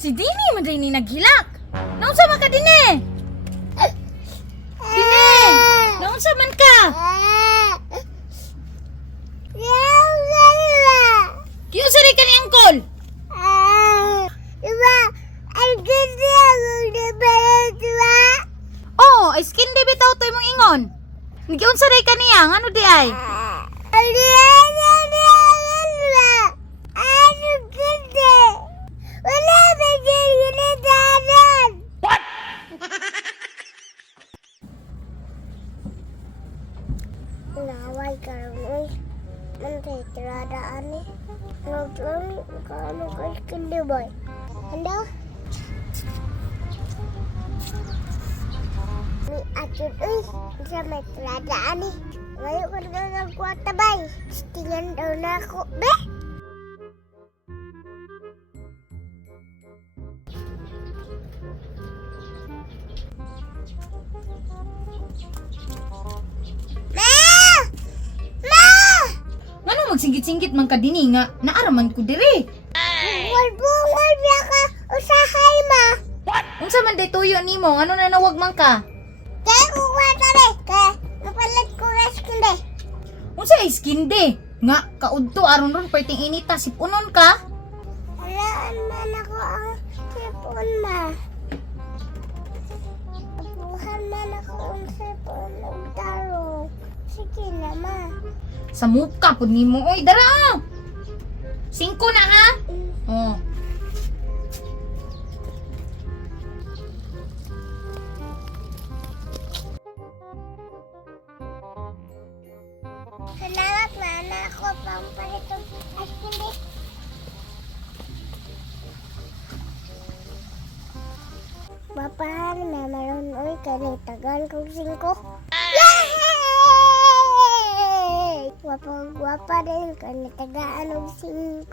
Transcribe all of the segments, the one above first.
Si Dini man rin ni naghilak. Naunsa man ka Dini? Dini! Naunsa man ka? Kiunsa rin ka ni Angkol? Oh, skin di bitaw to imong ingon. Giunsa rin ka niya? Ano di ay? Naway karon mantay tiradaan ni. Naglang kaano kay kindi boy. Anda? Mi atud sa may tiradaan ni. Ngayon ko nagkuwata bay. Tingnan daw na ako, be. Ngano magsinggit-singgit man ka Dini nga naaraman ko diri. Walbungal biya ka usahay ma. Unsa man day tuyo nimo? Ano na nawag man ka? Kaya kukwata be. Kaya napalit ko reskin be. Unsa ay skinde? Nga kaudto aron ron perting inita sipunon ka? Alaan man ako ang sipon ma. Apuhan man ako ang sipon ng taro. Sige na ma. Sa muka pud nimo oy dara. 5 na ha? Oh. Salamat ma na ako pang palitong at hindi. Bapahan na maroon oy tagal kong 5. Yay! Gwapa din tagaan og 5.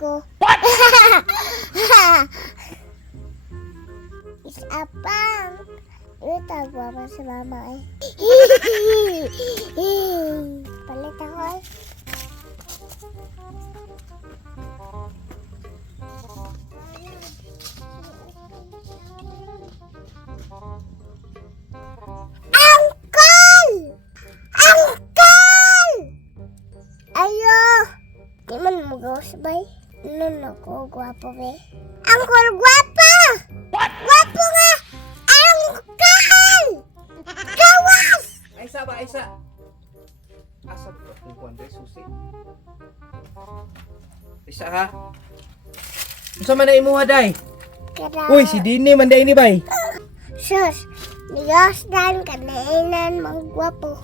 Isapang. Ito gwapa si mama eh. Palit ako eh. Uncle! Uncle! Ayo! Di man mo sabay. Nun ako, gwapo be. Uncle, gwapa! Gwapo nga! Uncle! Gawas! Aisa ba, Aisa? Asa ba kung kuwan day susi? Aisa ha? Unsa man na imuha day? Uy, si Dini man day ni bay. Sus, niyos dan kanainan mga gwapo.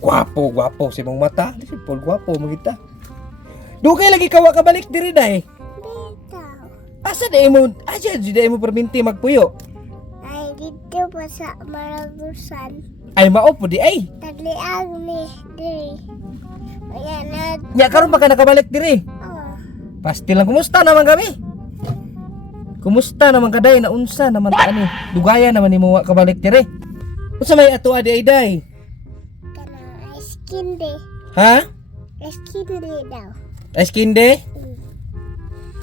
Gwapo si mong mata. Di pol gwapo magita. Dugay lagi kawa ka balik diri day. Bitaw. Asa day mo? Asa day mo perminti magpuyo? Ay, dito pa sa Maragusan. Ay mao po di ay. Tagliag ni diri. Ayan na. Nya karon pa ka nakabalik diri. Oh. Pasti lang kumusta naman kami? Kumusta naman kaday na unsa naman ta ani? Dugaya naman nimo wa kabalik diri. Unsa may atuwa di ay day? Kana ice candy. Ha? Ice candy daw. Ice kinde?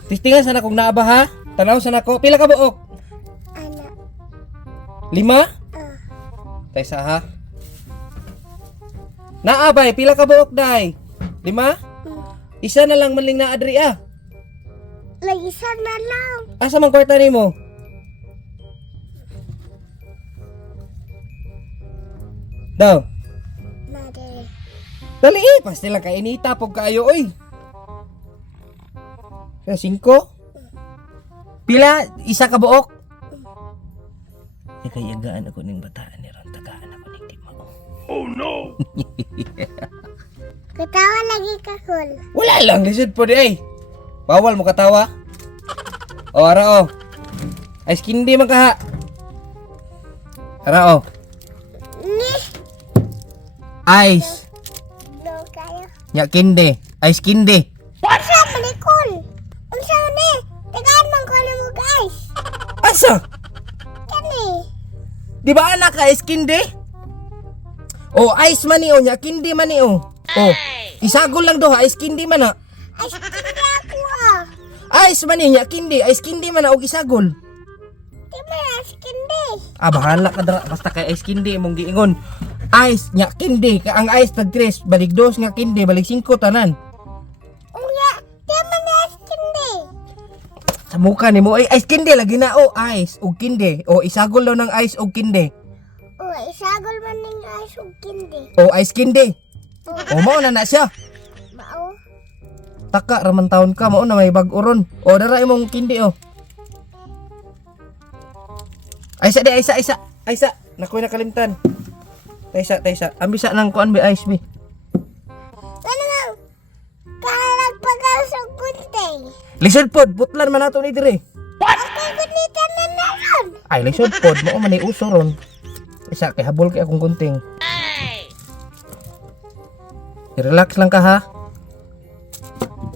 Tistingan sana kung naaba ha? Tanaw sana ko. Pila ka buok? Ana. 5? Ah. Taysa ha? Naabay, pila ka buok day? 5? Isa na lang maling na adri ah. Lagi isa na lang. Asa man kwarta nimo? Daw. Na diri. Dali pasti lang kainita pog kaayo oy. 5? Pila? Isa ka buok? Ikayagaan ako ng bataan ni Ron. Tagaan ako ng tigma ko. Oh no! Katawa lagi ka cool. Wala lang, lisod po di ay. Bawal mo katawa. O, ara o. Ay, skindi man ka ha. Ara o. Ni. Ice. No kayo. Nya kinde. Ice kinde. Unsa malikol? Unsa ni? Tagaan man ko na mo guys. Asa? Kani. Di ba anak ka ice kinde? O, ice man ni o. Nya kinde man ni o. O, isagol lang do ha. Ice kinde man ha. Ay, hindi ako ah. Ice man ni. Nya kinde. Ice kinde man ha. O isagol. ice candy. Ah, bahala ka dara basta kay ice candy imong giingon. Ice nya candy ka ang ice tag 3 balik 2 nga candy balik 5 tanan. Unya, di man ice candy. Sa mukha nimo ay ice candy lagi na o ice ug candy o isagol daw ng ice ug candy. Oh, isagol man ning ice ug candy. O ice candy. O mao na siya. Mao. Taka raman taon ka mao na may bag-o ron. O dara imong candy o. Aysa di aysa. Nakoy nakalimtan. Taysa. Ambisa nang kuan be ice be. Ano nga? Kahalag pag-asok kunti. Lisod pod, butlan man nato ni dire. Okay, gunitan na naron. Ay lisod pod, mao man ni uso ron. Isa kay habol kay akong gunting. Relax lang ka ha.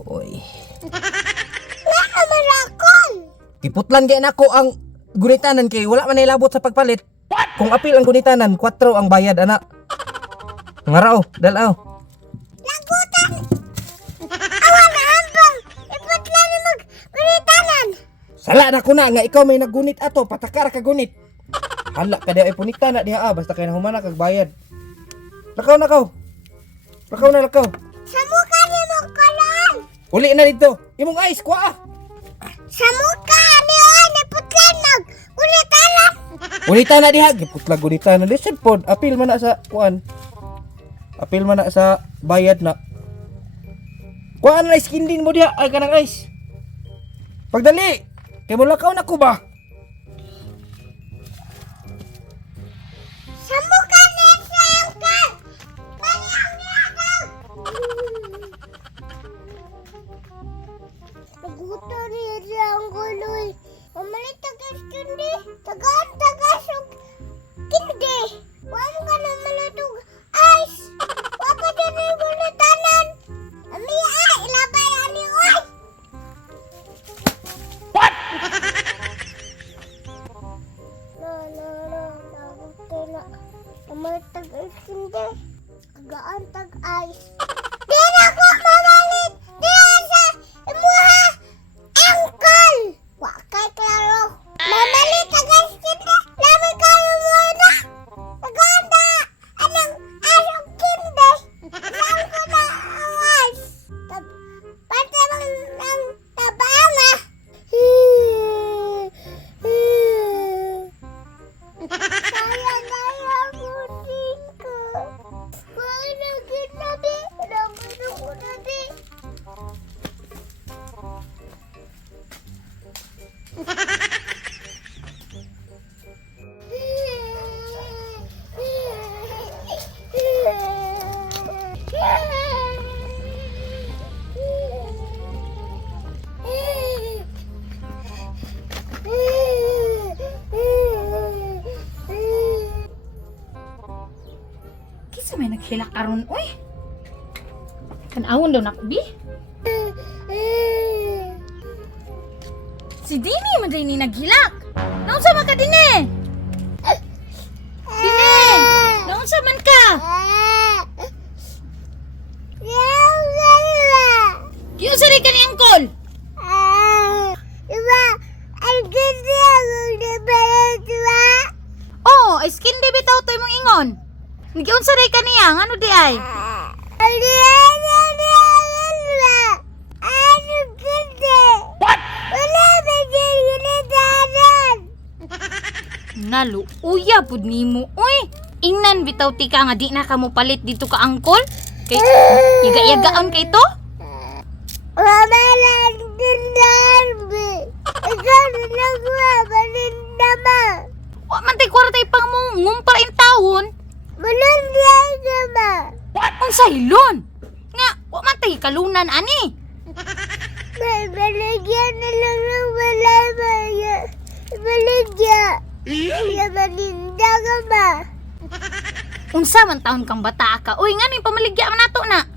Oy. Ano marakon? Giputlan kay nako ang gunitanan kay wala man nilabot sa pagpalit. Kung apil ang gunitanan, 4 ang bayad ana. Ngarao, dalaw. Lagutan! Awan na hambang! Iputla ni mag gunitanan! Sala na ko na nga ikaw may naggunit ato, patakar ka gunit. Hala ka diha ipunita na diha basta kay nahumana kag bayad. Lakaw. Lakaw. Sa mukha ni mo kolon! Uli na dito. Imong ice kuha. Sa mukha ni oy niputla nag gunitanan! Gunita na diha, giputla gunita na lisod pod. Apil man na sa kuan. Apil man na sa bayad na. Kuan na skin din mo diha ay kanang ice. Pagdali. Kay mo lakaw na ko ba? Sa mukha ni sayang ka! Bayang ni ako! Naguto ni ang guloy. Mamalit tagas kindi. Tagasog kindi. Wala ka na malatog ice. Wapa din yung gulitanan. Amiya, ilabay ani oy. No. Okay na. Mamalit tagas kindi. Agaan tag ice. Di na ko mamalit. Di sa imuha. Angkol. Wakay klaro. Mamalit tagas kindi. Labi kayo mo na. Naganda. Anong asong kindi. Saan ko na awas. Pati ng tabama. Sayang butin ko. Paano ginabi? Naman ako na di. Kisa may naghilak karon oy. Kanawon daw nako bi. Si Dini man din ni naghilak. Naunsa man ka Dini? Dini, naunsa man ka? Kiunsa rin ka ni Angkol? Diba, ang ganda ako na pala, diba? Oh, ay skin di bitaw to imong ingon. Giunsa rin ka niya, ano di ay? Ano ganda? Wala ba dyan ginitanan? Naluuya pud nimo. Uy, ingnan bitaw ti ka nga di na ka mo palit dito ka Angkol. Kay yaga-yagaon kay to? Mama lang din darbi. Ikaw na nagawa, maninda ma. Wa man tay kwarta pang mo ngumpar in taon. Maninda ka ma. Unsa hilon? Nga, wa man tay kalunan ani. May baligyan na lang ng balay. Baligyan. Kaya maninda ka ma. Unsa man taon kang bata ka? Uy, ngani pamaligya man nato na.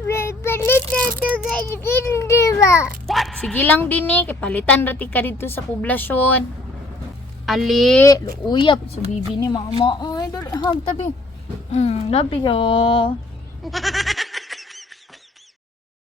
May balit na ito kay hindi ba? Sige lang din kay palitan rati ka dito sa poblasyon. Ali, luuya sa bibi ni mama. Ay, dali hag tabi. Labi yo.